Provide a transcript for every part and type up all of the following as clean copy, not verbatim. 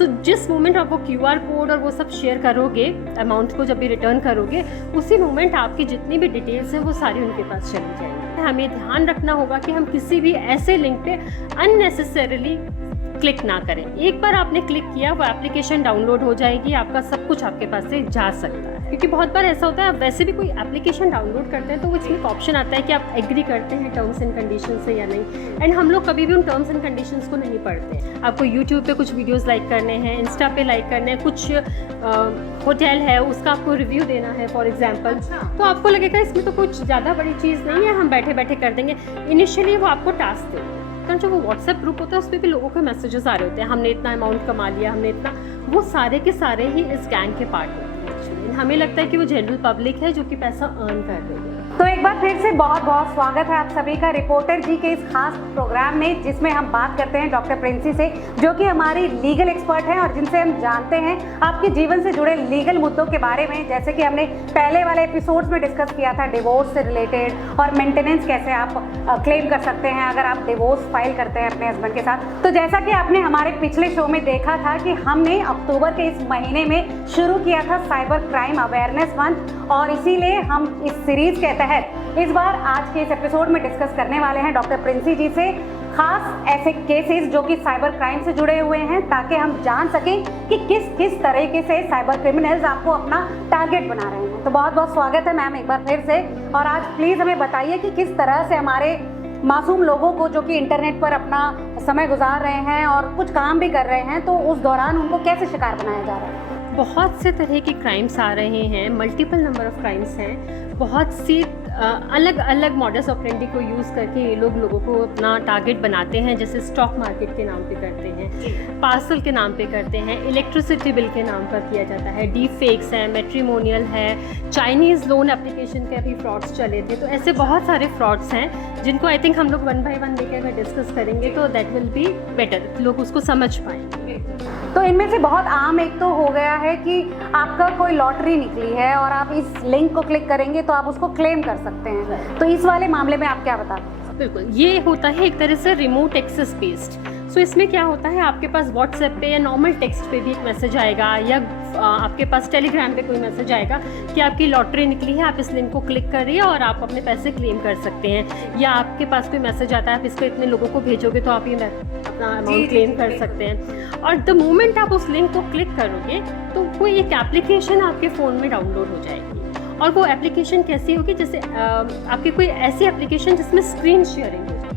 सो जिस मोमेंट आप वो QR कोड और वो सब शेयर करोगे, अमाउंट को जब भी रिटर्न करोगे, उसी मोमेंट आपकी जितनी भी डिटेल्स हैं वो सारी उनके पास चली जाएंगी। हमें ध्यान रखना होगा कि हम किसी भी ऐसे लिंक पे अननेसेसरीली क्लिक ना करें। एक बार आपने क्लिक किया, वो एप्लीकेशन डाउनलोड हो जाएगी, आपका सब कुछ आपके पास से जा सकता है। क्योंकि बहुत बार ऐसा होता है, आप वैसे भी कोई एप्लीकेशन डाउनलोड करते हैं तो इसमें एक ऑप्शन आता है कि आप एग्री करते हैं टर्म्स एंड कंडीशन से या नहीं, एंड हम लोग कभी भी उन टर्म्स एंड कंडीशंस को नहीं पढ़ते हैं। आपको यूट्यूब पे कुछ वीडियोस लाइक करने हैं, इंस्टा पे लाइक करने हैं, कुछ होटल है उसका आपको रिव्यू देना है फॉर एग्जांपल, तो आपको लगेगा इसमें तो कुछ ज़्यादा बड़ी चीज़ नहीं है, हम बैठे बैठे कर देंगे। इनिशियली वो आपको टास्क देते हैं, कारण जो वो व्हाट्सएप ग्रुप होता है उस पर भी लोगों के मैसेजेस आ रहे होते हैं, हमने इतना अमाउंट कमा लिया, हमने इतना, वो सारे के सारे ही इस गैंग के पार्ट होते हैं। हमें लगता है कि वो जनरल पब्लिक है जो कि पैसा अर्न कर रही है। तो एक बार फिर से बहुत बहुत स्वागत है आप सभी का रिपोर्टर जी के इस खास प्रोग्राम में, जिसमें हम बात करते हैं डॉक्टर प्रिंसी से, जो कि हमारी लीगल एक्सपर्ट हैं और जिनसे हम जानते हैं आपके जीवन से जुड़े लीगल मुद्दों के बारे में। जैसे कि हमने पहले वाले एपिसोड्स में डिस्कस किया था डिवोर्स से रिलेटेड और मेंटेनेंस कैसे आप क्लेम कर सकते हैं अगर आप डिवोर्स फाइल करते हैं अपने हस्बैंड के साथ। तो जैसा कि आपने हमारे पिछले शो में देखा था कि हमने अक्टूबर के इस महीने में शुरू किया था साइबर क्राइम अवेयरनेस मंथ, और इसीलिए हम इस सीरीज के तहत इस बार आज के इस एपिसोड में डिस्कस करने वाले हैं डॉक्टर प्रिंसी जी से खास ऐसे केसेस जो कि साइबर क्राइम से जुड़े हुए हैं, ताकि हम जान सकें कि किस किस तरीके से साइबर क्रिमिनल्स आपको अपना टारगेट बना रहे हैं। तो बहुत बहुत स्वागत है मैम एक बार फिर से, और आज प्लीज़ हमें बताइए कि किस तरह से हमारे मासूम लोगों को जो कि इंटरनेट पर अपना समय गुजार रहे हैं और कुछ काम भी कर रहे हैं, तो उस दौरान उनको कैसे शिकार बनाया जा रहा है। बहुत से तरह के क्राइम्स आ रहे हैं, मल्टीपल नंबर ऑफ क्राइम्स हैं, बहुत सी अलग अलग मॉडस ऑपरेंडी को यूज़ करके ये लोगों को अपना टारगेट बनाते हैं। जैसे स्टॉक मार्केट के नाम पे करते हैं, पार्सल के नाम पे करते हैं, इलेक्ट्रिसिटी बिल के नाम पर किया जाता है, डीप फेक्स है, मैट्रिमोनियल है, चाइनीज़ लोन एप्लीकेशन के अभी फ्रॉड्स चले थे। तो ऐसे बहुत सारे फ्रॉड्स हैं जिनको आई थिंक हम लोग वन बाय वन लेकर अगर डिस्कस करेंगे तो दैट विल बी बेटर, लोग उसको समझ पाएंगे। तो इनमें से बहुत आम एक तो हो गया है कि आपका कोई लॉटरी निकली है और आप इस लिंक को क्लिक करेंगे तो आप उसको क्लेम कर सकते हैं, तो इस वाले मामले में आप क्या बताते हैं। बिल्कुल, ये होता है एक तरह से रिमोट एक्सेस बेस्ड। सो इसमें क्या होता है, आपके पास व्हाट्सएप पे या नॉर्मल टेक्स्ट पे भी एक मैसेज आएगा, या आपके पास टेलीग्राम पे कोई मैसेज आएगा कि आपकी लॉटरी निकली है, आप इस लिंक को क्लिक करिए और आप अपने पैसे क्लेम कर सकते हैं। या आपके पास कोई मैसेज आता है, आप इसको इतने लोगों को भेजोगे तो आप ये अपना अमाउंट क्लेम कर सकते हैं। और द मोमेंट आप उस लिंक को क्लिक करोगे तो कोई एक एप्लीकेशन आपके फ़ोन में डाउनलोड हो जाएगी, और वो एप्लीकेशन कैसी होगी, जैसे आपकी कोई ऐसी एप्लीकेशन जिसमें स्क्रीन शेयरिंग हो जाए,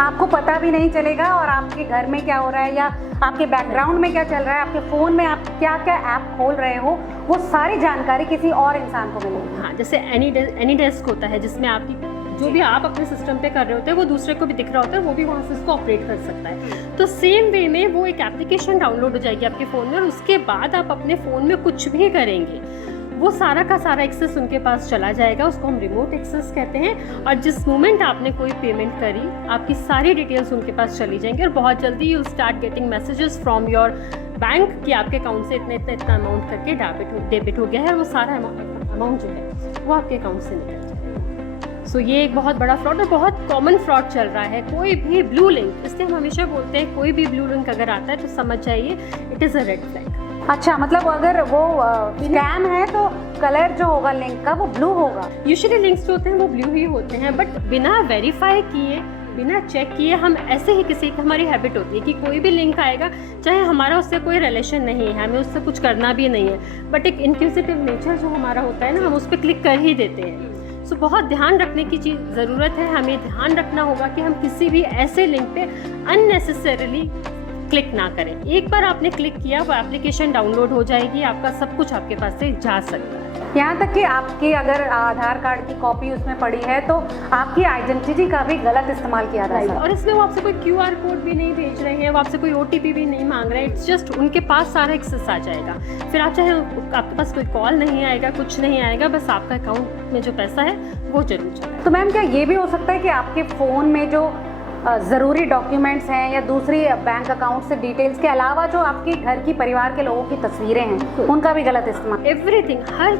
आपको पता भी नहीं चलेगा और आपके घर में क्या हो रहा है या आपके बैकग्राउंड में क्या चल रहा है, आपके फ़ोन में आप क्या क्या ऐप खोल रहे हो, वो सारी जानकारी किसी और इंसान को मिलेगी। हाँ, जैसे एनी डेस्क होता है जिसमें आपकी जो भी आप अपने सिस्टम पे कर रहे होते हैं वो दूसरे को भी दिख रहा होता है, वो भी वहाँ से उसको ऑपरेट कर सकता है। तो सेम वे में वो एक एप्लीकेशन डाउनलोड हो जाएगी आपके फ़ोन में, और उसके बाद आप अपने फ़ोन में कुछ भी करेंगे वो सारा का सारा एक्सेस उनके पास चला जाएगा, उसको हम रिमोट एक्सेस कहते हैं। और जिस मोमेंट आपने कोई पेमेंट करी, आपकी सारी डिटेल्स उनके पास चली जाएंगी, और बहुत जल्दी you start getting messages from your bank कि आपके अकाउंट से इतना अमाउंट करके डेबिट हो गया है, और वो सारा अमाउंट जो है वो आपके अकाउंट से निकल जाएगा। सो ये एक बहुत बड़ा फ्रॉड और बहुत कॉमन फ्रॉड चल रहा है। कोई भी ब्लू लिंक, इसलिए हम हमेशा बोलते हैं कोई भी ब्लू लिंक अगर आता है तो समझ जाइए it is a red flag. अच्छा, मतलब अगर वो स्कैम है तो कलर जो होगा लिंक का वो ब्लू होगा। यूजुअली लिंक्स जो होते हैं वो ब्लू ही होते हैं, बट बिना वेरीफाई किए, बिना चेक किए हम ऐसे ही किसी की, हमारी हैबिट होती है कि कोई भी लिंक आएगा, चाहे हमारा उससे कोई रिलेशन नहीं है, हमें उससे कुछ करना भी नहीं है, बट एक इंक्विजिटिव नेचर जो हमारा होता है ना, हम उस पर क्लिक कर ही देते हैं। सो बहुत ध्यान रखने की ज़रूरत है। हमें ध्यान रखना होगा कि हम किसी भी ऐसे लिंक पे अननेसेसरीली क्लिक ना करें। एक बार आपने क्लिक किया, वो एप्लीकेशन डाउनलोड हो जाएगी, आपका सब कुछ आपके पास से जा सकता है। यहाँ तक कि आपकी अगर आधार कार्ड की कॉपी उसमें पड़ी है तो आपकी आइडेंटिटी का भी गलत इस्तेमाल किया जा सकता है। और इसमें वो आपसे कोई QR कोड भी नहीं भेज रहे हैं, वो आपसे कोई OTP भी नहीं मांग रहे हैं, इट्स जस्ट उनके पास सारा एक्सेस आ जाएगा। फिर आप चाहे आपके पास कोई कॉल नहीं आएगा, कुछ नहीं आएगा, बस आपका अकाउंट में जो पैसा है वो जरूर चलेगा। तो मैम क्या ये भी हो सकता है कि आपके फ़ोन में जो ज़रूरी डॉक्यूमेंट्स हैं या दूसरी बैंक अकाउंट से डिटेल्स के अलावा जो आपके घर की परिवार के लोगों की तस्वीरें हैं उनका भी गलत इस्तेमाल। एवरीथिंग, हर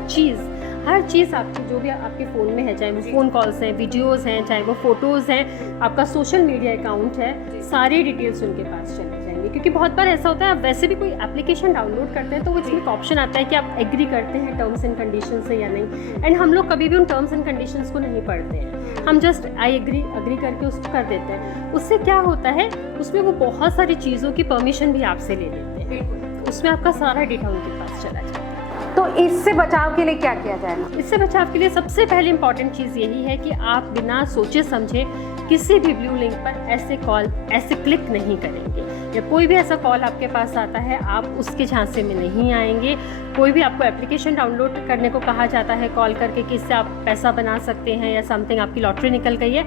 चीज़ आपकी जो भी आपके फ़ोन में है, चाहे वो फ़ोन कॉल्स हैं, वीडियोज़ हैं, चाहे वो फ़ोटोज़ हैं, आपका सोशल मीडिया अकाउंट है, सारी डिटेल्स उनके पास चली जाएंगी। जाएंगे, क्योंकि बहुत बार ऐसा होता है आप वैसे भी कोई एप्लीकेशन डाउनलोड करते हैं तो वो इसमें एक ऑप्शन आता है कि आप एग्री करते हैं टर्म्स एंड कंडीशन से या नहीं, एंड हम लोग कभी भी उन टर्म्स एंड कंडीशंस को नहीं पढ़ते हैं, हम जस्ट आई अग्री करके उसको कर देते हैं। उससे क्या होता है, उसमें वो बहुत सारी चीज़ों की परमिशन भी आपसे ले लेते हैं, उसमें आपका सारा डेटा उनके पास चला जाता है। तो इससे बचाव के लिए क्या किया जाए? इससे बचाव के लिए सबसे पहले इंपॉर्टेंट चीज़ यही है कि आप बिना सोचे समझे किसी भी ब्लू लिंक पर ऐसे क्लिक नहीं करेंगे, या कोई भी ऐसा कॉल आपके पास आता है आप उसके झांसे में नहीं आएंगे। कोई भी आपको एप्लीकेशन डाउनलोड करने को कहा जाता है कॉल करके कि इससे आप पैसा बना सकते हैं या समथिंग आपकी लॉटरी निकल गई है,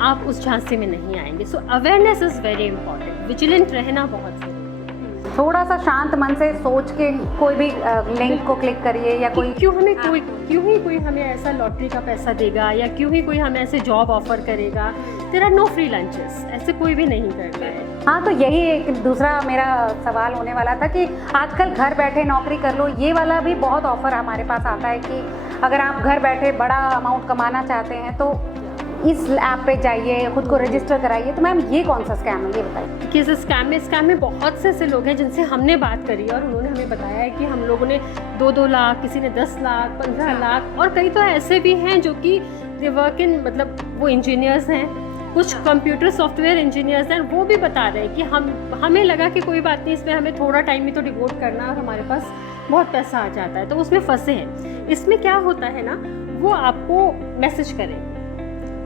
आप उस झांसे में नहीं आएंगे। So awareness is very important, vigilant रहना बहुत ज़रूरी है। थोड़ा सा शांत मन से सोच के कोई भी लिंक को क्लिक करिए, या कोई क्यों ही कोई हमें ऐसा लॉटरी का पैसा देगा, या क्यों ही कोई हमें ऐसे जॉब ऑफर करेगा। There are no free lunches, ऐसे कोई भी नहीं करता है। हाँ, तो यही एक दूसरा मेरा सवाल होने वाला था कि आजकल घर बैठे नौकरी कर लो, ये वाला भी बहुत ऑफर हमारे पास आता है कि अगर आप घर बैठे बड़ा अमाउंट कमाना चाहते हैं तो इस ऐप पे जाइए, खुद को रजिस्टर कराइए। तो मैम ये कौन सा स्कैम है, ये बताइए। कि इस स्कैम में बहुत से ऐसे लोग हैं जिनसे हमने बात करी और उन्होंने हमें बताया है कि हम लोगों ने 2-2 लाख, किसी ने 10 लाख, 15 लाख, और कई तो ऐसे भी हैं जो कि दे वर्क इन, मतलब वो इंजीनियर्स हैं, कुछ कंप्यूटर सॉफ्टवेयर इंजीनियर्स हैं, वो भी बता रहे हैं कि हमें लगा कि कोई बात नहीं, इसमें हमें थोड़ा टाइम भी तो डिवोट करना है और हमारे पास बहुत पैसा आ जाता है, तो उसमें फंसे हैं। इसमें क्या होता है ना, वो आपको मैसेज करेंगे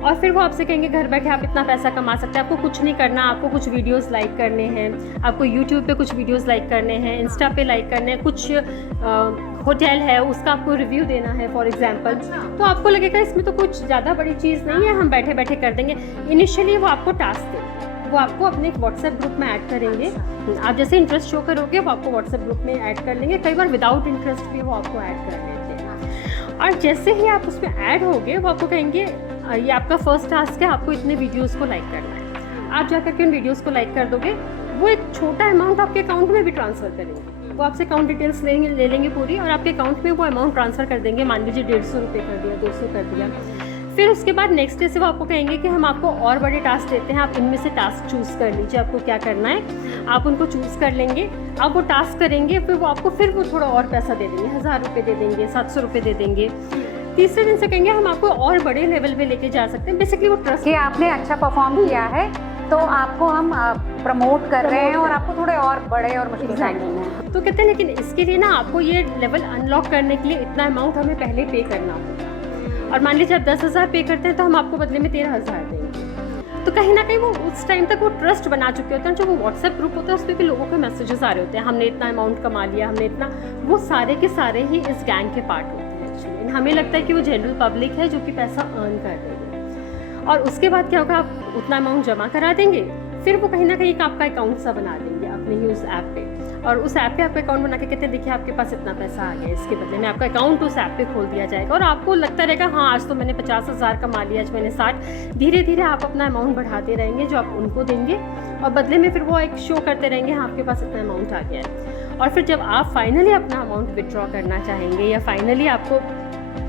और फिर वो आपसे कहेंगे घर बैठे आप इतना पैसा कमा सकते हैं, आपको कुछ नहीं करना, आपको कुछ वीडियोस लाइक करने हैं, आपको यूट्यूब पे कुछ वीडियोस लाइक करने हैं, इंस्टा पे लाइक करने हैं, कुछ होटल है उसका आपको रिव्यू देना है फॉर एग्जांपल। तो आपको लगेगा इसमें तो कुछ ज़्यादा बड़ी चीज़ नहीं है, हम बैठे बैठे कर देंगे। इनिशियली वो आपको टास्क देंगे, वो आपको अपने एक व्हाट्सएप ग्रुप में ऐड करेंगे। आप जैसे इंटरेस्ट शो करोगे वो आपको व्हाट्सएप ग्रुप में ऐड कर लेंगे, कई बार विदाउट इंटरेस्ट भी वो आपको ऐड कर लेते हैं। और जैसे ही आप उसमें ऐड होगे वो आपको कहेंगे ये आपका फर्स्ट टास्क है, आपको इतने वीडियोस को लाइक करना है। आप जाकर के उन वीडियोस को लाइक कर दोगे, वो एक छोटा अमाउंट आपके अकाउंट में भी ट्रांसफ़र करेंगे। वो आपसे अकाउंट डिटेल्स ले लेंगे पूरी और आपके अकाउंट में वो अमाउंट ट्रांसफ़र कर देंगे। मान लीजिए 150 रुपये कर दिया, 200 कर दिया। फिर उसके बाद नेक्स्ट डे से वो आपको कहेंगे कि हम आपको और बड़े टास्क देते हैं, आप इनमें से टास्क चूज़ कर लीजिए, आपको क्या करना है। आप उनको चूज़ कर लेंगे, आप वो टास्क करेंगे, फिर वो आपको फिर वो थोड़ा और पैसा दे देंगे, 1000 रुपये दे देंगे, 700 रुपये दे देंगे। तीसरे दिन से कहेंगे हम आपको और बड़े लेवल पे लेके जा सकते हैं। बेसिकली वो ट्रस्ट कि आपने अच्छा परफॉर्म किया है तो आपको हम प्रमोट कर रहे हैं और आपको थोड़े और बड़े और मुश्किल टाइम हैं। तो कहते हैं लेकिन इसके लिए ना आपको ये लेवल अनलॉक करने के लिए इतना अमाउंट हमें पहले पे करना होगा, और मान लीजिए आप 10,000 पे करते हैं तो हम आपको बदले में 13,000 देंगे। तो कहीं ना कहीं वो उस टाइम तक वो ट्रस्ट बना चुके होते हैं। जो वो व्हाट्सएप ग्रुप होता है उस पर भी लोगों के मैसेजेस आ रहे होते हैं, हमने इतना अमाउंट कमा लिया, हमने इतना, वो सारे के सारे ही इस गैंग के पार्ट होते हैं। हमें लगता है कि वो जनरल पब्लिक है जो कि पैसा अर्न कर रही है, और उसके बाद क्या होगा, आप उतना अमाउंट जमा करा देंगे, फिर वो कहीं ना कहीं आपका अकाउंट सा बना देंगे अपने ही उस ऐप पे, और उस ऐप पे आपका अकाउंट बना के कहते हैं देखिए आपके पास इतना पैसा आ गया, इसके बदले में आपका अकाउंट उस ऐप पे खोल दिया जाएगा। और आपको लगता रहेगा हाँ आज तो मैंने 50,000 कमा लिया, आज मैंने 60। धीरे धीरे आप अपना अमाउंट बढ़ाते रहेंगे जो आप उनको देंगे, और बदले में फिर वो एक शो करते रहेंगे हाँ आपके पास इतना अमाउंट आ गया है। और फिर जब आप फाइनली अपना अमाउंट विड्रॉ करना चाहेंगे, या फाइनली आपको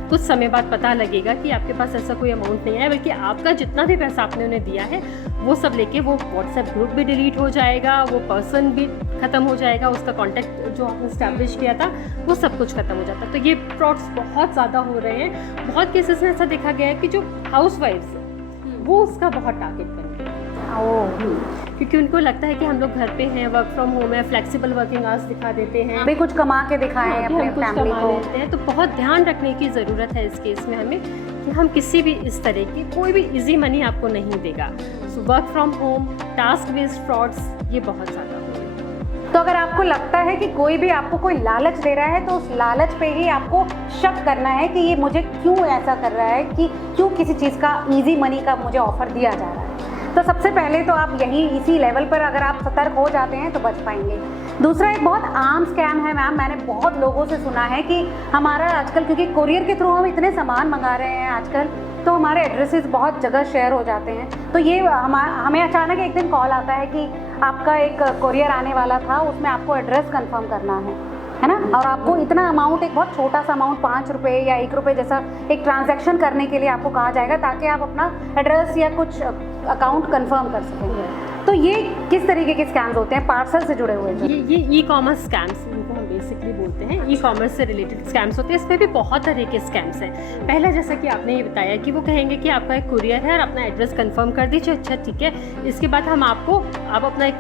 कुछ समय बाद पता लगेगा कि आपके पास ऐसा कोई अमाउंट नहीं है, बल्कि आपका जितना भी पैसा आपने उन्हें दिया है वो सब लेके वो व्हाट्सएप ग्रुप भी डिलीट हो जाएगा, वो पर्सन भी ख़त्म हो जाएगा, उसका कांटेक्ट जो आपने इस्टेब्लिश किया था वो सब कुछ ख़त्म हो जाता है। तो ये फ्रॉड्स बहुत ज़्यादा हो रहे हैं। बहुत केसेस में ऐसा देखा गया है कि जो हाउस वाइफ्स हैं वो उसका बहुत टारगेट करते हैं, क्योंकि उनको लगता है कि हम लोग घर पे हैं, वर्क फ्रॉम होम है, फ्लेक्सिबल वर्किंग आवर्स दिखा देते हैं, भी कुछ कमा के दिखाएं अपने कुछ फैमिली कमा को। लेते हैं। तो बहुत ध्यान रखने की ज़रूरत है इस केस में हमें कि हम किसी भी इस तरह की कोई भी इजी मनी आपको नहीं देगा। So work from home, task based frauds ये बहुत ज़्यादा हो रहे हैं। तो अगर आपको लगता है कि कोई भी आपको कोई लालच दे रहा है तो उस लालच पे ही आपको शक करना है कि ये मुझे क्यों ऐसा कर रहा है, कि क्यों किसी चीज़ का इजी मनी का मुझे ऑफर दिया जा रहा है। तो सबसे पहले तो आप यही इसी लेवल पर अगर आप सतर्क हो जाते हैं तो बच पाएंगे। दूसरा एक बहुत आम स्कैम है मैम, मैंने बहुत लोगों से सुना है कि हमारा आजकल, क्योंकि कुरियर के थ्रू हम इतने सामान मंगा रहे हैं आजकल, तो हमारे एड्रेसेस बहुत जगह शेयर हो जाते हैं। तो ये हमें अचानक एक दिन कॉल आता है कि आपका एक कुरियर आने वाला था, उसमें आपको एड्रेस कंफर्म करना है ना, और आपको इतना अमाउंट, एक बहुत छोटा सा अमाउंट 5 रुपये या 1 रुपये जैसा एक ट्रांजैक्शन करने के लिए आपको कहा जाएगा ताकि आप अपना एड्रेस या कुछ अकाउंट कंफर्म कर सकेंगे। तो ये किस तरीके के स्कैम्स होते हैं पार्सल से जुड़े हुए? ये ई कॉमर्स स्कैम्स इनको हम बेसिकली बोलते हैं, ई कॉमर्स से रिलेटेड स्कैम्स होते हैं। इसमें भी बहुत तरह के स्कैम्स हैं। पहला जैसा कि आपने ये बताया कि वो कहेंगे कि आपका एक कुरियर है और अपना एड्रेस कंफर्म कर दीजिए, अच्छा ठीक है, इसके बाद हम आप अपना एक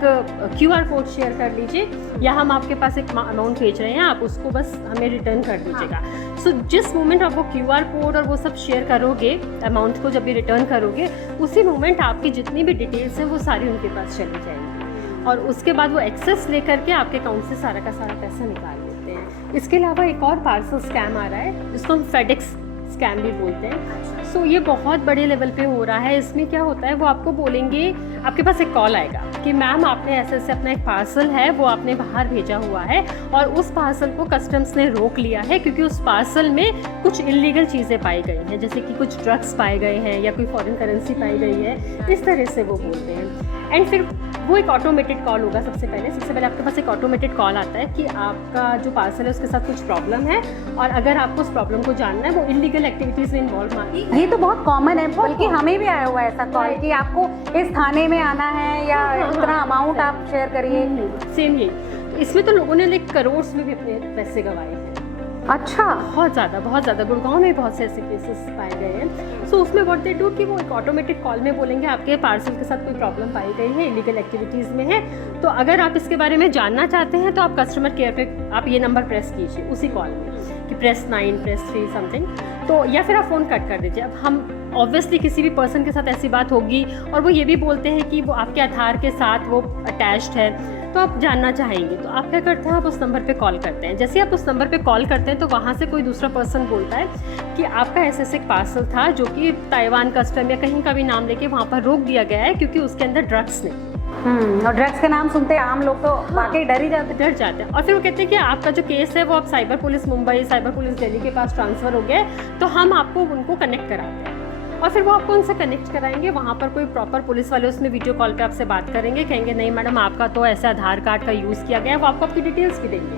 QR कोड शेयर कर लीजिए या हम आपके पास एक अमाउंट भेज रहे हैं, आप उसको बस हमें रिटर्न कर दीजिएगा। सो जिस मोमेंट आप वो QR कोड और वो सब शेयर करोगे, अमाउंट को जब भी रिटर्न करोगे, उसी मोमेंट आपकी जितनी भी डिटेल्स हैं वो सारी उनके पास चली जाएंगी और उसके बाद वो एक्सेस लेकर के आपके अकाउंट से सारा का सारा पैसा निकाल लेते हैं। इसके अलावा एक और पार्सल स्कैम आ रहा है जिसको हम फेडेक्स स्कैम भी बोलते हैं। सो ये बहुत बड़े लेवल पे हो रहा है। इसमें क्या होता है, वो आपको बोलेंगे, आपके पास एक कॉल आएगा कि मैम आपने ऐसे अपना एक पार्सल है वो आपने बाहर भेजा हुआ है और उस पार्सल को कस्टम्स ने रोक लिया है क्योंकि उस पार्सल में कुछ इलीगल चीज़ें पाई गई हैं, जैसे कि कुछ ड्रग्स पाए गए हैं या कोई फॉरेन करेंसी पाई गई है, इस तरह से वो बोलते हैं। एंड फिर वो एक ऑटोमेटेड कॉल होगा। सबसे पहले आपके पास एक ऑटोमेटेड कॉल आता है कि आपका जो पार्सल है उसके साथ कुछ प्रॉब्लम है और अगर आपको उस प्रॉब्लम को जानना है, वो इलीगल एक्टिविटीज़ में इन्वॉल्व मानी। ये तो बहुत कॉमन है, बल्कि हमें भी आया हुआ है ऐसा कॉल कि आपको इस थाने में आना है या इतना अमाउंट आप शेयर करिए। सेम यही। इसमें तो लोगों ने लाइक करोड़ में भी अपने पैसे गंवाए हैं। अच्छा, बहुत ज़्यादा गुड़गांव में बहुत से ऐसे केसेस पाए गए हैं। सो उसमें व्हाट दे डू कि वो एक ऑटोमेटिक कॉल में बोलेंगे आपके पार्सल के साथ कोई प्रॉब्लम पाई गई है, इलीगल एक्टिविटीज़ में है, तो अगर आप इसके बारे में जानना चाहते हैं तो आप कस्टमर केयर पे आप ये नंबर प्रेस कीजिए उसी कॉल में कि प्रेस 9 प्रेस 3 समथिंग, तो या फिर आप फ़ोन कट कर दीजिए। अब हम ऑब्वियसली किसी भी पर्सन के साथ ऐसी बात होगी और वो ये भी बोलते हैं कि वो आपके आधार के साथ वो अटैच्ड है, तो आप जानना चाहेंगे, तो आप क्या करते हैं, आप उस नंबर पे कॉल करते हैं। जैसे आप उस नंबर पे कॉल करते हैं तो वहाँ से कोई दूसरा पर्सन बोलता है कि आपका ऐसे एक पार्सल था जो कि ताइवान कस्टम या कहीं का भी नाम लेके वहाँ पर रोक दिया गया है क्योंकि उसके अंदर ड्रग्स नहीं। और ड्रग्स के नाम सुनते आम लोग तो वाकई डर जाते हैं। और फिर वो कहते हैं कि आपका जो केस है वो अब cyber police Mumbai, cyber police Delhi के पास ट्रांसफ़र हो गया है, तो हम आपको उनको कनेक्ट कराते हैं और फिर वो आपको उनसे कनेक्ट कराएंगे। वहाँ पर कोई प्रॉपर पुलिस वाले उसमें वीडियो कॉल पे आपसे बात करेंगे, कहेंगे नहीं मैडम आपका तो ऐसा आधार कार्ड का यूज़ किया गया है, वो आपको आपकी डिटेल्स भी देंगे,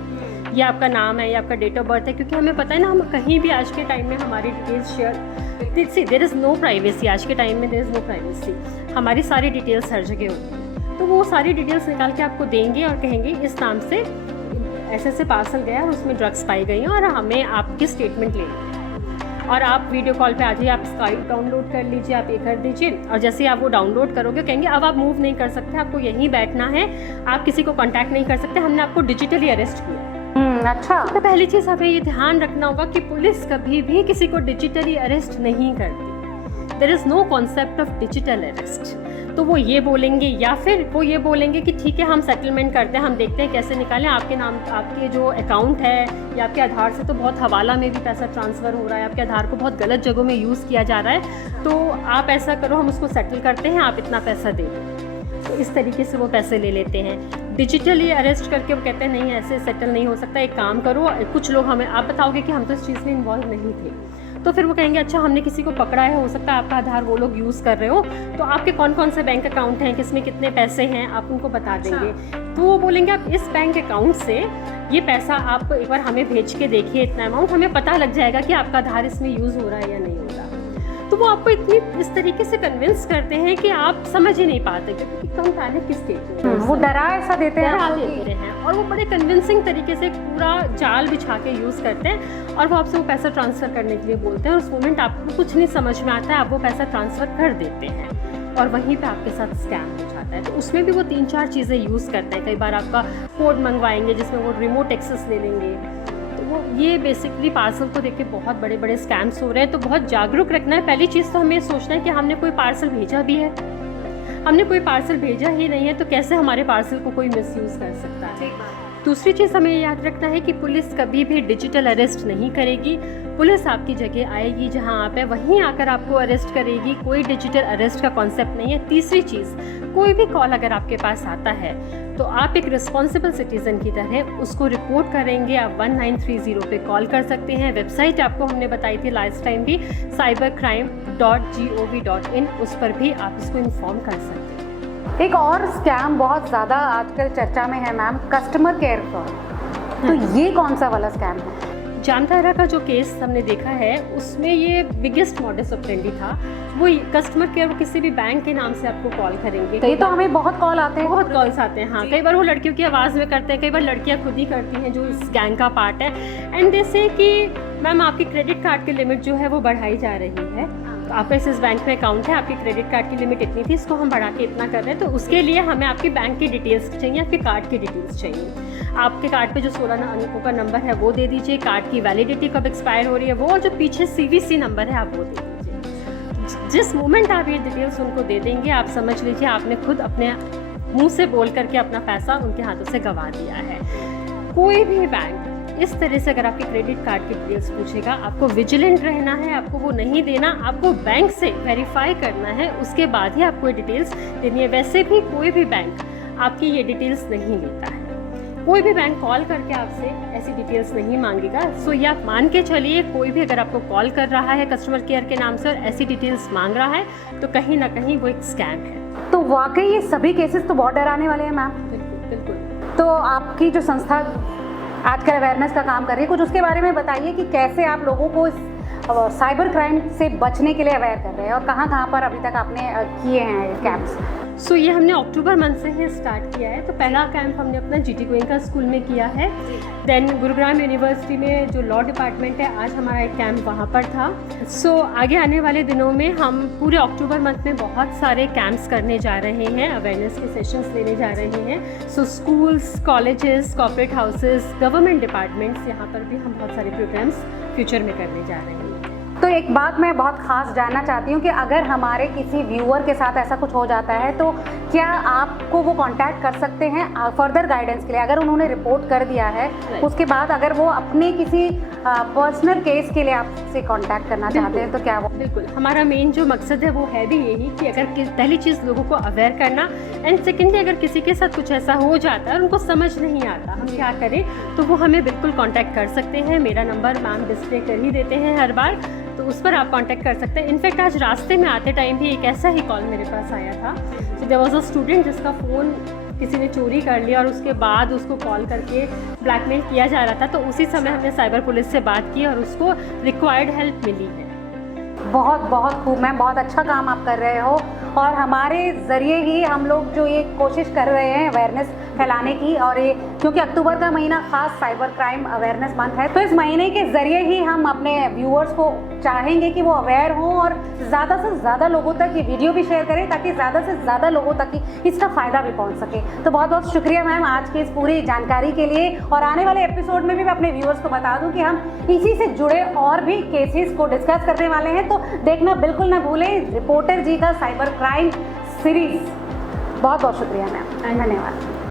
ये आपका नाम है, ये आपका डेट ऑफ बर्थ है, क्योंकि हमें पता है ना हम कहीं भी आज के टाइम में हमारी details share, see there is no privacy, आज के टाइम में देयर इज़ नो प्राइवेसी, हमारी सारी डिटेल्स हर जगह होती है, तो वो सारी डिटेल्स निकाल के आपको देंगे और कहेंगे इस नाम से ऐसे पार्सल गया और उसमें ड्रग्स पाई गई हैं और हमें आपकी स्टेटमेंट लेनी है और आप वीडियो कॉल पे आ जाइए, आप स्काइप डाउनलोड कर लीजिए, आप ये कर दीजिए और जैसे ही आप वो डाउनलोड करोगे कहेंगे अब आप मूव नहीं कर सकते, आपको यहीं बैठना है, आप किसी को कांटेक्ट नहीं कर सकते, हमने आपको डिजिटली अरेस्ट किया है। अच्छा, तो पहली चीज़ हमें ये ध्यान रखना होगा कि पुलिस कभी भी किसी को डिजिटली अरेस्ट नहीं करती। There is no concept of digital arrest. तो वो ये बोलेंगे या फिर वो ये बोलेंगे कि ठीक है हम सेटलमेंट करते हैं, हम देखते हैं कैसे निकालें, आपके नाम, आपके जो अकाउंट है या आपके आधार से तो बहुत हवाला में भी पैसा ट्रांसफ़र हो रहा है, आपके आधार को बहुत गलत जगहों में यूज़ किया जा रहा है, तो आप ऐसा करो हम उसको सेटल करते हैं, आप इतना पैसा दे दो। तो इस तरीके से वो पैसे ले लेते हैं। डिजिटली अरेस्ट करके वो कहते हैं नहीं ऐसे सेटल नहीं हो सकता, एक काम करो, कुछ लोग हमें, आप बताओगे कि हम तो इस चीज़ में इन्वॉल्व नहीं थे, तो फिर वो कहेंगे अच्छा हमने किसी को पकड़ा है, हो सकता है आपका आधार वो लोग यूज़ कर रहे हो, तो आपके कौन कौन से बैंक अकाउंट हैं, किसमें कितने पैसे हैं, आप उनको बता देंगे। तो वो बोलेंगे आप इस बैंक अकाउंट से ये पैसा आप एक बार हमें भेज के देखिए, इतना अमाउंट, हमें पता लग जाएगा कि आपका आधार इसमें यूज़ हो रहा है या नहीं हो रहा। तो वो आपको इतनी इस तरीके से कन्विंस करते हैं कि आप समझ ही नहीं पाते क्योंकि कम पैनिक की स्टेट में वो डरा ऐसा देते हैं और वो बड़े कन्विंसिंग तरीके से पूरा जाल बिछा के यूज़ करते हैं और वो आपसे वो पैसा ट्रांसफ़र करने के लिए बोलते हैं और उस मोमेंट आपको कुछ नहीं समझ में आता है, आप वो पैसा ट्रांसफ़र कर देते हैं और वहीं पे आपके साथ स्कैम हो जाता है। तो उसमें भी वो 3-4 चीज़ें यूज़ करते हैं। कई बार आपका कोड मंगवाएंगे जिसमें वो रिमोट एक्सेस ले लेंगे, तो वो ये बेसिकली पार्सल को देख के बहुत बड़े बड़े स्कैम्स हो रहे हैं। तो बहुत जागरूक रखना है। पहली चीज़ तो हमें सोचना है कि हमने कोई पार्सल भेजा भी है, हमने कोई पार्सल भेजा ही नहीं है तो कैसे हमारे पार्सल को कोई मिसयूज़ कर सकता है। दूसरी चीज़ हमें याद रखना है कि पुलिस कभी भी डिजिटल अरेस्ट नहीं करेगी। पुलिस आपकी जगह आएगी जहां आप है, वहीं आकर आपको अरेस्ट करेगी। कोई डिजिटल अरेस्ट का कॉन्सेप्ट नहीं है। तीसरी चीज़, कोई भी कॉल अगर आपके पास आता है तो आप एक रिस्पॉन्सिबल सिटीज़न की तरह उसको रिपोर्ट करेंगे। आप 1930 पे कॉल कर सकते हैं। वेबसाइट आपको हमने बताई थी लास्ट टाइम भी, cybercrime.gov.in, उस पर भी आप इसको इन्फॉर्म कर सकते हैं। एक और स्कैम बहुत ज़्यादा आजकल चर्चा में है मैम, कस्टमर केयर फ्रॉड। तो ये कौन सा वाला स्कैम है? जामतारा का जो केस हमने देखा है उसमें ये बिगेस्ट मॉडस ऑपरेंडी था। वो कस्टमर केयर, वो किसी भी बैंक के नाम से आपको कॉल करेंगे। तो ये तो हमें बहुत कॉल आते हैं, बहुत कॉल्स आते हैं। हाँ, कई बार वो लड़कियों की आवाज़ में करते हैं, कई बार लड़कियां खुद ही करती हैं जो इस गैंग का पार्ट है। एंड जैसे कि मैम आपकी क्रेडिट कार्ड की लिमिट जो है वो बढ़ाई जा रही है, तो आपका इस बैंक में अकाउंट है, आपकी क्रेडिट कार्ड की लिमिट इतनी थी, इसको हम बढ़ा के इतना कर रहे हैं, तो उसके लिए हमें आपकी बैंक की डिटेल्स चाहिए, आपके कार्ड की डिटेल्स चाहिए। आपके कार्ड पे जो 16 अंकों का नंबर है वो दे दीजिए, कार्ड की वैलिडिटी कब एक्सपायर हो रही है वो, और जो पीछे CVC नंबर है आप वो दे दीजिए। जिस मोमेंट आप ये डिटेल्स उनको दे देंगे, आप समझ लीजिए आपने खुद अपने मुंह से बोल करके अपना पैसा उनके हाथों से गंवा दिया है। कोई भी बैंक इस तरह से अगर आपके क्रेडिट कार्ड की डिटेल्स पूछेगा, आपको विजिलेंट रहना है, आपको वो नहीं देना, आपको बैंक से वेरीफाई करना है, उसके बाद ही आपको ये डिटेल्स देनी है। वैसे भी कोई भी बैंक आपकी ये डिटेल्स नहीं लेता है, कोई भी बैंक कॉल करके आपसे ऐसी डिटेल्स नहीं मांगेगा। सो ये आप मान के चलिए, कोई भी अगर आपको कॉल कर रहा है कस्टमर केयर के नाम से और ऐसी डिटेल्स मांग रहा है तो कहीं ना कहीं वो एक स्कैम है। तो वाकई ये सभी केसेस तो बहुत डराने वाले हैं मैम। बिल्कुल बिल्कुल। तो आपकी जो संस्था आजकल अवेयरनेस का काम कर रही है, कुछ उसके बारे में बताइए कि कैसे आप लोगों को इस साइबर क्राइम से बचने के लिए अवेयर कर रहे हैं और कहाँ कहाँ पर अभी तक आपने किए हैं कैंप्स? सो ये हमने अक्टूबर मंथ से ही स्टार्ट किया है। तो पहला कैंप हमने अपना GT गोयनका स्कूल में किया है। देन गुरुग्राम यूनिवर्सिटी में जो लॉ डिपार्टमेंट है, आज हमारा एक कैंप वहाँ पर था। सो आगे आने वाले दिनों में हम पूरे अक्टूबर मंथ में बहुत सारे कैंप्स करने जा रहे हैं, अवेयरनेस के सेशंस लेने जा रहे हैं। So schools, colleges, corporate houses, government departments, यहाँ पर भी हम बहुत सारे प्रोग्राम्स फ्यूचर में करने जा रहे हैं। तो एक बात मैं बहुत खास जानना चाहती हूँ कि अगर हमारे किसी व्यूअर के साथ ऐसा कुछ हो जाता है तो क्या आपको वो कांटेक्ट कर सकते हैं फर्दर गाइडेंस के लिए? अगर उन्होंने रिपोर्ट कर दिया है, उसके बाद अगर वो अपने किसी पर्सनल केस के लिए आपसे कांटेक्ट करना चाहते हैं तो क्या वो? बिल्कुल, हमारा मेन जो मकसद है वो है भी यही कि अगर पहली चीज़ लोगों को अवेयर करना, एंड सेकेंडली अगर किसी के साथ कुछ ऐसा हो जाता है और उनको समझ नहीं आता हम क्या करें, तो वो हमें बिल्कुल कांटेक्ट कर सकते हैं। मेरा नंबर मैम डिस्प्ले कर ही देते हैं हर बार, तो उस पर आप कांटेक्ट कर सकते हैं। इनफैक्ट आज रास्ते में आते टाइम भी एक ऐसा ही कॉल मेरे पास आया था। So there was a student जिसका फ़ोन किसी ने चोरी कर लिया और उसके बाद उसको कॉल करके ब्लैकमेल किया जा रहा था। तो उसी समय हमने साइबर पुलिस से बात की और उसको रिक्वायर्ड हेल्प मिली है। बहुत बहुत खूब मैम, बहुत अच्छा काम आप कर रहे हो और हमारे ज़रिए ही हम लोग जो ये कोशिश कर रहे हैं अवेयरनेस फैलाने की, और ये क्योंकि अक्टूबर का महीना खास साइबर क्राइम अवेयरनेस मंथ है, तो इस महीने के ज़रिए ही हम अपने व्यूअर्स को चाहेंगे कि वो अवेयर हों और ज़्यादा से ज़्यादा लोगों तक ये वीडियो भी शेयर करें ताकि ज़्यादा से ज़्यादा लोगों तक इसका फ़ायदा भी पहुँच सके। तो बहुत बहुत शुक्रिया मैम आज की इस पूरी जानकारी के लिए, और आने वाले एपिसोड में भी मैं अपने व्यूअर्स को बता दूँ कि हम इसी से जुड़े और भी केसेस को डिस्कस करने वाले हैं, तो देखना बिल्कुल ना भूलें रिपोर्टर जी का साइबर क्राइम सीरीज। बहुत बहुत शुक्रिया मैम, धन्यवाद।